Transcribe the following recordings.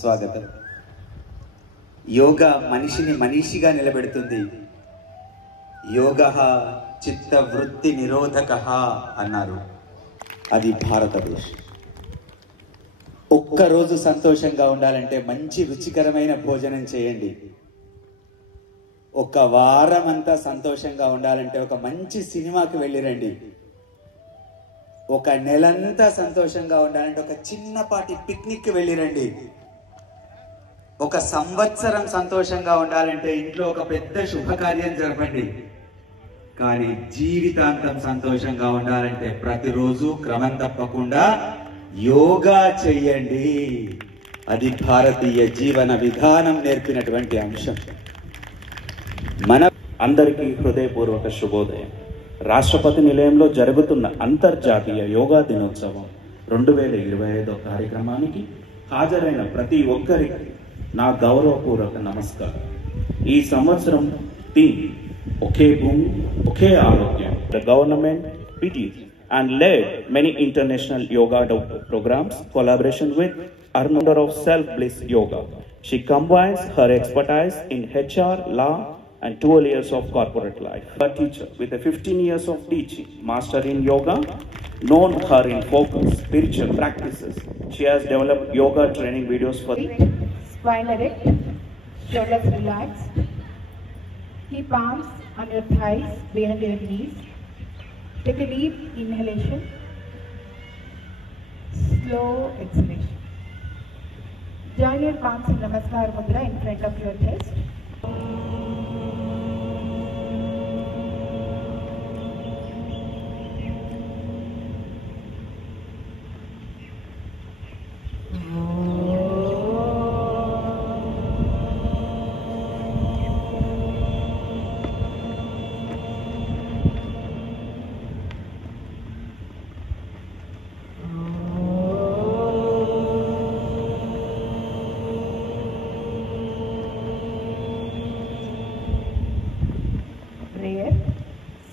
స్వాగతం. యోగా మనిషిని మనిషిగా నిలబెడుతుంది. యోగః చిత్త వృత్తి నిరోధకః అన్నారు. అది భారతదేశం. ఒక్కరోజు సంతోషంగా ఉండాలంటే మంచి రుచికరమైన భోజనం చేయండి. ఒక వారం అంతా సంతోషంగా ఉండాలంటే ఒక మంచి సినిమాకి వెళ్ళిరండి. ఒక నెలంతా సంతోషంగా ఉండాలంటే ఒక చిన్నపాటి పిక్నిక్కి వెళ్ళిరండి. ఒక సంవత్సరం సంతోషంగా ఉండాలంటే ఇంట్లో ఒక పెద్ద శుభకార్యం జరపండి. కానీ జీవితాంతం సంతోషంగా ఉండాలంటే ప్రతిరోజు క్రమం తప్పకుండా యోగా చెయ్యండి. అది భారతీయ జీవన విధానం నేర్పినటువంటి అంశం. మన అందరికీ హృదయపూర్వక శుభోదయం. రాష్ట్రపతి నిలయంలో జరుగుతున్న అంతర్జాతీయ యోగా దినోత్సవం 2025 కార్యక్రమానికి హాజరైన ప్రతి ఒక్కరికి నా గౌరవపూర్వక నమస్కారం. ఈ సంవత్సరం థీమ్ ఒకే భూమి ఒకే ఆరోగ్యం. The government pities and led many international yoga programs collaboration with Arnonder of Self Bliss Yoga. She combines her expertise in HR, law and 12 years of corporate life. A teacher with 15 years of teaching, master in yoga, known her in focus, spiritual practices. She has developed yoga training videos for spine erect, shoulders relaxed, keep arms on your thighs behind your knees. Take a deep inhalation, slow exhalation. Join your palms in Namaskar Mudra in front of your chest.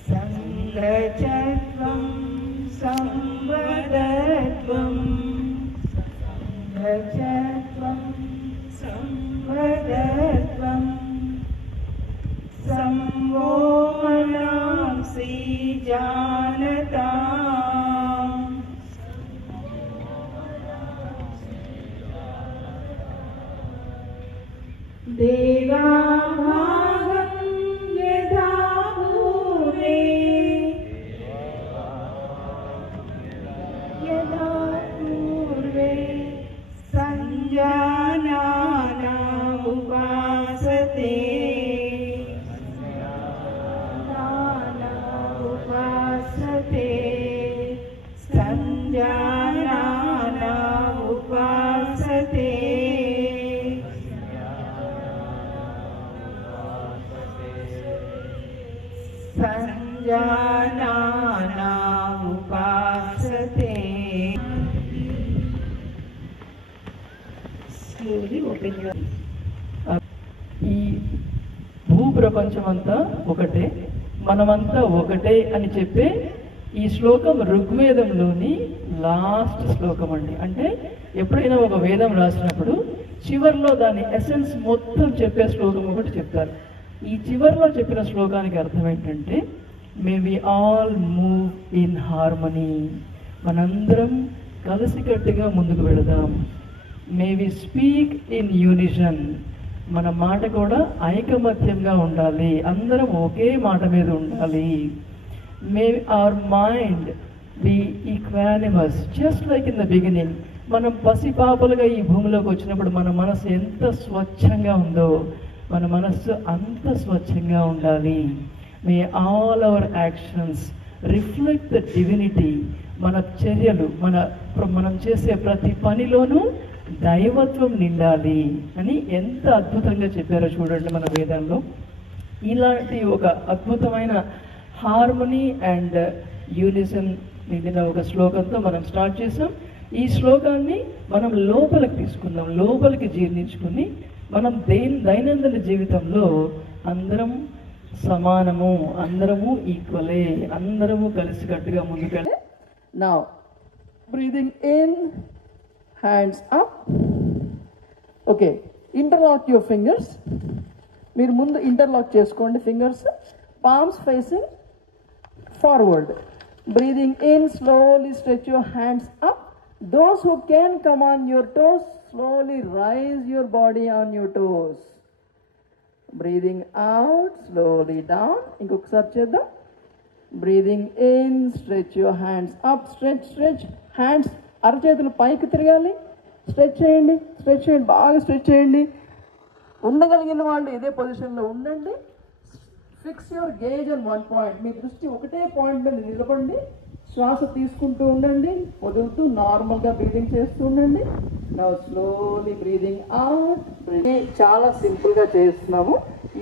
Sanghachatvam samvadatvam Sanghachatvam samvadatvam Samvomanamsi janatam Devabhagam yadha bhuve yadha purve sanjanana upasate sanjana upasate sanjanana upasate sanjanana upasate. Slowly open your ఈ భూప్రపంచమంతా ఒకటే, మనమంతా ఒకటే అని చెప్పే ఈ శ్లోకం ఋగ్వేదంలోని last శ్లోకం అండి. అంటే ఎప్పుడైనా ఒక వేదం రాసినప్పుడు చివర్లో దాని ఎసెన్స్ మొత్తం చెప్పే శ్లోకం ఒకటి చెప్తారు. ఈ చివర్లో చెప్పిన శ్లోకానికి అర్థం ఏంటంటే may we all move in harmony, మనందరం కలిసికట్టుగా ముందుకు వెళదాం. May we speak in unison, మన మాట కూడా ఐకమత్యంగా ఉండాలి, అందరం ఒకే మాట మీద ఉండాలి. May our mind be equanimous just like in the beginning. మనం పసిపాపలుగా ఈ భూమిలోకి వచ్చినప్పుడు మన మనసు ఎంత స్వచ్ఛంగా ఉందో మన మనస్సు అంత స్వచ్ఛంగా ఉండాలి. మే all our actions reflect the divinity. మన చర్యలు మనం చేసే ప్రతి పనిలోనూ దైవత్వం నిండాలి అని ఎంత అద్భుతంగా చెప్పారో చూడండి మన వేదంలో. ఇలాంటి ఒక అద్భుతమైన హార్మనీ అండ్ యూనిజన్ నిండిన ఒక శ్లోకంతో మనం స్టార్ట్ చేసాం. ఈ శ్లోకాన్ని మనం లోపలికి తీసుకుందాం, లోపలికి జీర్ణించుకుని మనం దైనందిన జీవితంలో అందరం సమానము, అందరము ఈక్వలే, అందరము కలిసికట్టుగా ముందుకెళ్ళి. Now breathing in, hands up, okay, interlock your fingers. మీరు ముందు ఇంటర్లాక్ చేసుకోండి fingers. Palms facing forward. Breathing in, slowly stretch your hands up. Those who can come on your toes, slowly rise your body on your toes. Breathing out, slowly down. Inkokasari cheddam. Breathing in, stretch your hands up, stretch. Hands అరచేతులు పైకి తిరగాలి. Stretch చేయండి, బాగా stretch చేయండి. ఉండగలిగిన వాళ్ళు ఇదే పొజిషన్లో ఉండండి. Fix your gaze on one point. మీ దృష్టి ఒకటే పాయింట్ మీద నిలబడి శ్వాస తీసుకుంటూ ఉండండి, వదులుతూ నార్మల్గా బ్రీదింగ్ చేస్తూ ఉండండి. Now slowly breathing out. చాలా సింపుల్గా చేస్తున్నాము.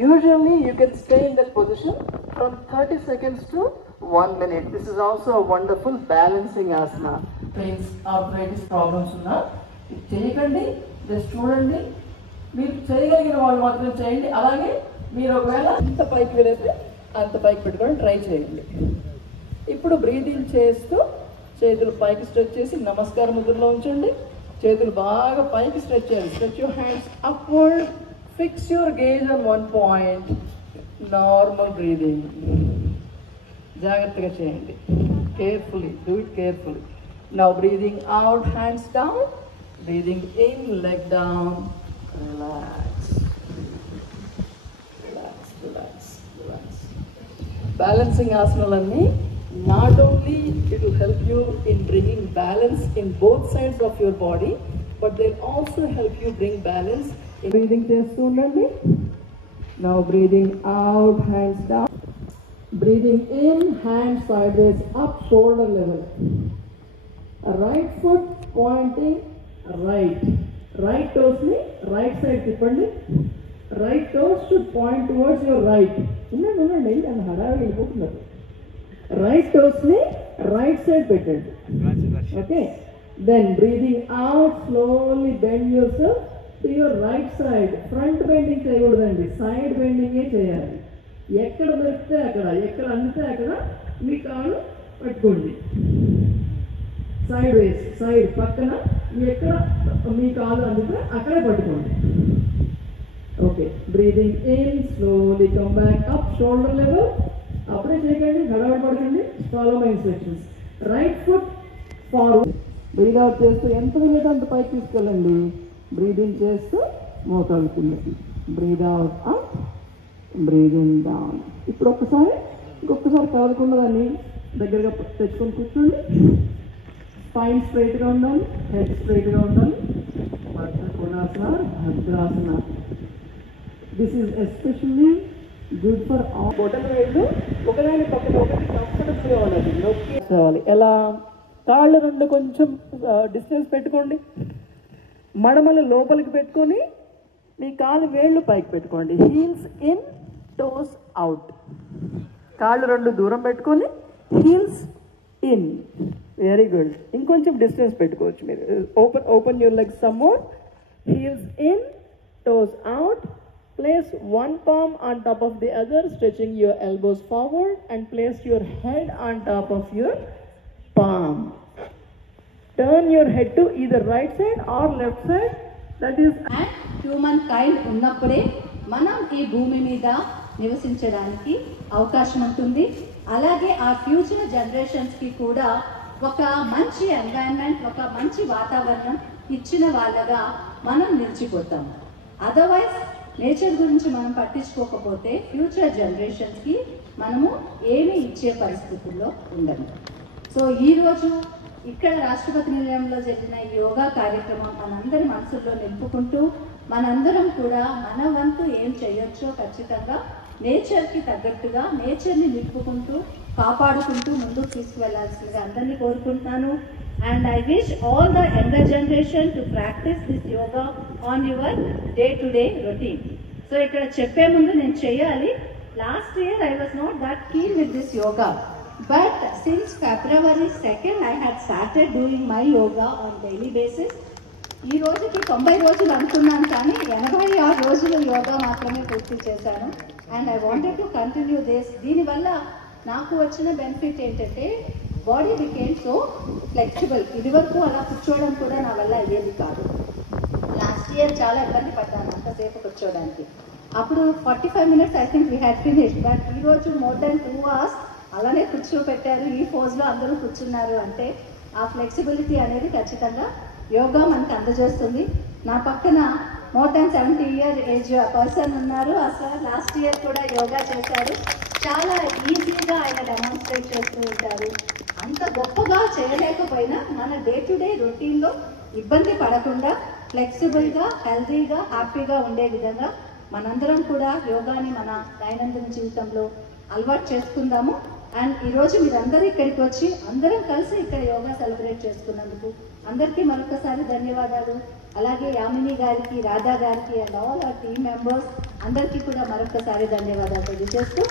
Usually you can stay in that position from 30 seconds to 1 minute. This is also a wonderful balancing Haasan. Pains, arthritis problems ఉన్నా ఇది చేయకండి, జస్ట్ చూడండి. మీరు చేయగలిగిన వాళ్ళు మాత్రం చేయండి. అలాగే మీరు ఒకవేళ ఎంత పైకి వెళ్ళితే అంత పైకి పెట్టుకొని ట్రై చేయండి. ఇప్పుడు బ్రీదింగ్ చేస్తూ చేతులు పైకి స్ట్రెచ్ చేసి నమస్కార ముద్రలో ఉంచండి. చేతులు బాగా పైకి స్ట్రెచ్ చేయండి. Stretch your hands upward. Fix your gaze on one point. Normal breathing జాగ్రత్తగా చేయండి. Carefully, do it carefully. Now breathing out, hands down. Breathing in, leg down. Relax. Balancing asanalani, not only it will help you in bringing balance in both sides of your body, but they'll also help you bring balance in breathing chestu undandi. Now breathing out, hands down. Breathing in, hands sideways up, shoulder level. Right foot pointing right. Right toes ni right side tippandi. Right toes should point towards your right. ఉండండి అని హడావి వెళ్ళిపోతున్నారు. Right toes ని right side పెట్టండి. Okay, then breathing out, slowly bend your self to your right side. Front bending చేయకూడదండి, side బెండింగే చేయాలి. ఎక్కడ దొరికితే అక్కడ, ఎక్కడ అందితే అక్కడ మీ కాళ్ళు పట్టుకోండి. సైడ్ వేస్, సైడ్ పక్కన ఎక్కడ మీ కాళ్ళు అందితే అక్కడే పట్టుకోండి. Okay, breathing in, slowly come back up, shoulder level. అప్పుడే చేయకండి, గడబడి పడకండి. Follow my instructions. Right foot forward. Breathe out చేస్తూ ఎంత వీలైతే అంత పైకి తీసుకెళ్ళండి. బ్రీదింగ్ చేస్తూ మోకాలు కిందకి. Breathe out up, breathing down. ఇప్పుడు ఇంకొకసారి కదలకుండా దాన్ని దగ్గరగా తెచ్చుకొని కూర్చోండి. స్పైన్ స్ట్రైట్గా ఉండాలి, హెడ్ స్ట్రైట్గా ఉండాలి. Konasana, Bhadrasana. This is especially good for all. బొటన వేళ్ళు ఒకదాని పక్కన ఒకటి కంఫర్టబుల్గా ఉండాలి. నొక్కి ఎలా కాళ్ళు రెండు కొంచెం డిస్టెన్స్ పెట్టుకోండి. మడమల లోపలికి పెట్టుకొని మీ కాలు వేళ్ళు పైకి పెట్టుకోండి. Heels in, toes out. కాళ్ళు రెండు దూరం పెట్టుకొని హీల్స్ ఇన్. Very good. ఇంకొంచెం డిస్టెన్స్ పెట్టుకోవచ్చు మీరు. Open your legs some more. Heels in, toes out. Place one palm on top of the other, stretching your elbows forward, and place your head on top of your palm. Turn your head to either right side or left side. That is, and human kind ఉన్నప్పుడే మనం ఈ భూమి మీద నివసించడానికి అవకాశం ఉంటుంది. అలాగే ఆ ఫ్యూచర్ జనరేషన్స్కి కూడా ఒక మంచి ఎన్వైరన్మెంట్, ఒక మంచి వాతావరణం ఇచ్చిన వాళ్ళగా మనం నిలిచిపోతాం. అదర్వైజ్ నేచర్ గురించి మనం పట్టించుకోకపోతే ఫ్యూచర్ జనరేషన్స్కి మనము ఏమీ ఇచ్చే పరిస్థితుల్లో ఉండము. సో ఈరోజు ఇక్కడ రాష్ట్రపతి నిలయంలో జరిగిన ఈ యోగా కార్యక్రమం మనందరి మనసుల్లో నింపుకుంటూ మనందరం కూడా మన వంతు ఏం చేయొచ్చో ఖచ్చితంగా నేచర్కి తగ్గట్టుగా నేచర్ని నింపుకుంటూ కాపాడుకుంటూ ముందుకు తీసుకువెళ్లాల్సిందిగా అందరినీ కోరుకుంటున్నాను. And I wish all the younger generation to practice this yoga on your day-to-day routine. So ఇక్కడ చెప్పే ముందు నేను చేయాలి. Last year I was not that keen with this yoga, but since February 2nd I had started doing my yoga on daily basis. ఈ రోజుకి 90 రోజులు అనుకున్నాను, కానీ 86 రోజులు యోగా మాత్రమే పూర్తి చేశాను. And I wanted to continue this. దీనివల్ల నాకు వచ్చిన బెనిఫిట్ ఏంటంటే బాడీ బికేమ్ సో ఫ్లెక్సిబుల్. ఇది వరకు అలా కూర్చోవడం కూడా నా వల్ల అయ్యేది కాదు. లాస్ట్ ఇయర్ చాలా ఇబ్బంది పడ్డాను అంతసేపు కూర్చోడానికి. అప్పుడు 45 minutes I think we had finish. But ఈరోజు మోర్ దెన్ 2 hours అలానే కూర్చోపెట్టారు. ఈ పోజ్లో అందరూ కూర్చున్నారు అంటే ఆ ఫ్లెక్సిబిలిటీ అనేది ఖచ్చితంగా యోగా మనకు అందజేస్తుంది. నా పక్కన more than 70 year age person ఉన్నారు. అసలు లాస్ట్ ఇయర్ కూడా యోగా చేశారు. చాలా ఈజీగా ఆయన డెమాన్స్ట్రేట్ చేస్తూ ఉంటారు. అంత గొప్పగా చేయలేకపోయినా మన డే టు డే రొటీన్లో ఇబ్బంది పడకుండా ఫ్లెక్సిబుల్గా, హెల్తీగా, హ్యాపీగా ఉండే విధంగా మనందరం కూడా యోగాని మన దైనందిన జీవితంలో అలవాటు చేసుకుందాము. అండ్ ఈరోజు మీరందరూ ఇక్కడికి వచ్చి అందరం కలిసి ఇక్కడ యోగా సెలబ్రేట్ చేసుకున్నందుకు అందరికీ మరొకసారి ధన్యవాదాలు. అలాగే యామిని గారికి, రాధా గారికి and all our team members అందరికీ కూడా మరొకసారి ధన్యవాదాలు తెలియజేస్తూ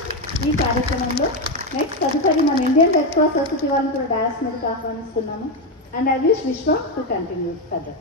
ఈ కార్యక్రమంలో నెక్స్ట్ తదుపరి మన ఇండియన్ రెడ్ క్రాస్ సొసైటీ వాళ్ళని కూడా డాన్స్ మీదకి ఆహ్వానిస్తున్నాము. అండ్ ఐ విష్ విశ్వ టు కంటిన్యూ ఫర్దర్.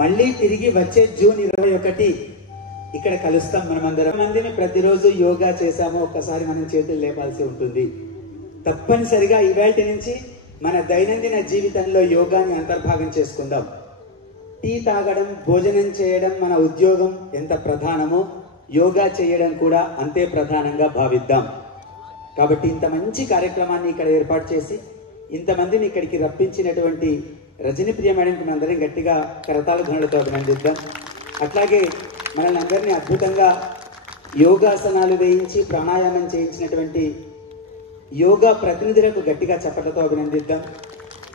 మళ్ళీ తిరిగి వచ్చే జూన్ 21 ఇక్కడ కలుస్తాం. మనమందరం మందిని ప్రతిరోజు యోగా చేశామో ఒక్కసారి మనం చేతులు లేపాల్సి ఉంటుంది. తప్పనిసరిగా ఇవాల్టి నుంచి మన దైనందిన జీవితంలో యోగాని అంతర్భాగం చేసుకుందాం. టీ తాగడం, భోజనం చేయడం మన ఉద్యోగం ఎంత ప్రధానమో యోగా చేయడం కూడా అంతే ప్రధానంగా భావిద్దాం. కాబట్టి ఇంత మంచి కార్యక్రమాన్ని ఇక్కడ ఏర్పాటు చేసి ఇంతమందిని ఇక్కడికి రప్పించినటువంటి రజనీ ప్రియ మేడంకి మనందరం గట్టిగా కరతాళ ధ్వనులతో అభినందిద్దాం. అట్లాగే మనల్ని అందరినీ అద్భుతంగా యోగాసనాలు వేయించి ప్రాణాయామం చేయించినటువంటి యోగా ప్రతినిధులకు గట్టిగా చప్పట్లతో అభినందిద్దాం.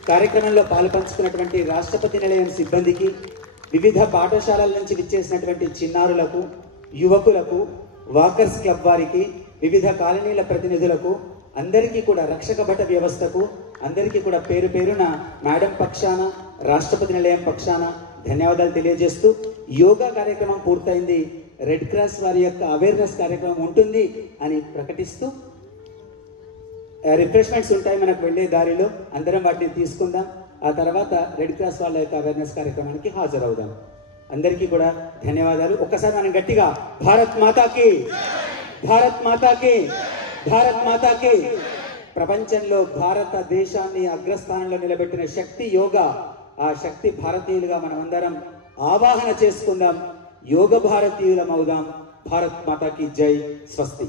కార్యక్రమంలో పాలుపంచుకున్నటువంటి రాష్ట్రపతి నిలయం సిబ్బందికి, వివిధ పాఠశాలల నుంచి విచ్చేసినటువంటి చిన్నారులకు, యువకులకు, వాకర్స్ క్లబ్ వారికి, వివిధ కాలనీల ప్రతినిధులకు అందరికీ కూడా, రక్షక భట వ్యవస్థకు అందరికీ కూడా పేరు పేరున మేడం పక్షాన, రాష్ట్రపతి నిలయం పక్షాన ధన్యవాదాలు తెలియజేస్తూ యోగా కార్యక్రమం పూర్తయింది. రెడ్ క్రాస్ వారి యొక్క అవేర్నెస్ కార్యక్రమం ఉంటుంది అని ప్రకటిస్తూ రిఫ్రెష్మెంట్స్ ఉంటాయి మనకు వెళ్ళే దారిలో, అందరం వాటిని తీసుకుందాం. ఆ తర్వాత రెడ్ క్రాస్ వాళ్ళ యొక్క అవేర్నెస్ కార్యక్రమానికి హాజరవుదాం. అందరికీ కూడా ధన్యవాదాలు. ఒక్కసారి మనం గట్టిగా భారత్ మాతాకి, భారత్ మాతాకి, భారత్ మాతాకి. ప్రపంచంలో భారతదేశాన్ని అగ్రస్థానంలో నిలబెట్టిన శక్తి యోగా. ఆ శక్తి భారతీయులుగా మనమందరం ఆవాహన చేసుకుందాం. యోగ భారతీయులం అవుదాం. భారత్ మాతాకి జై. స్వస్తి.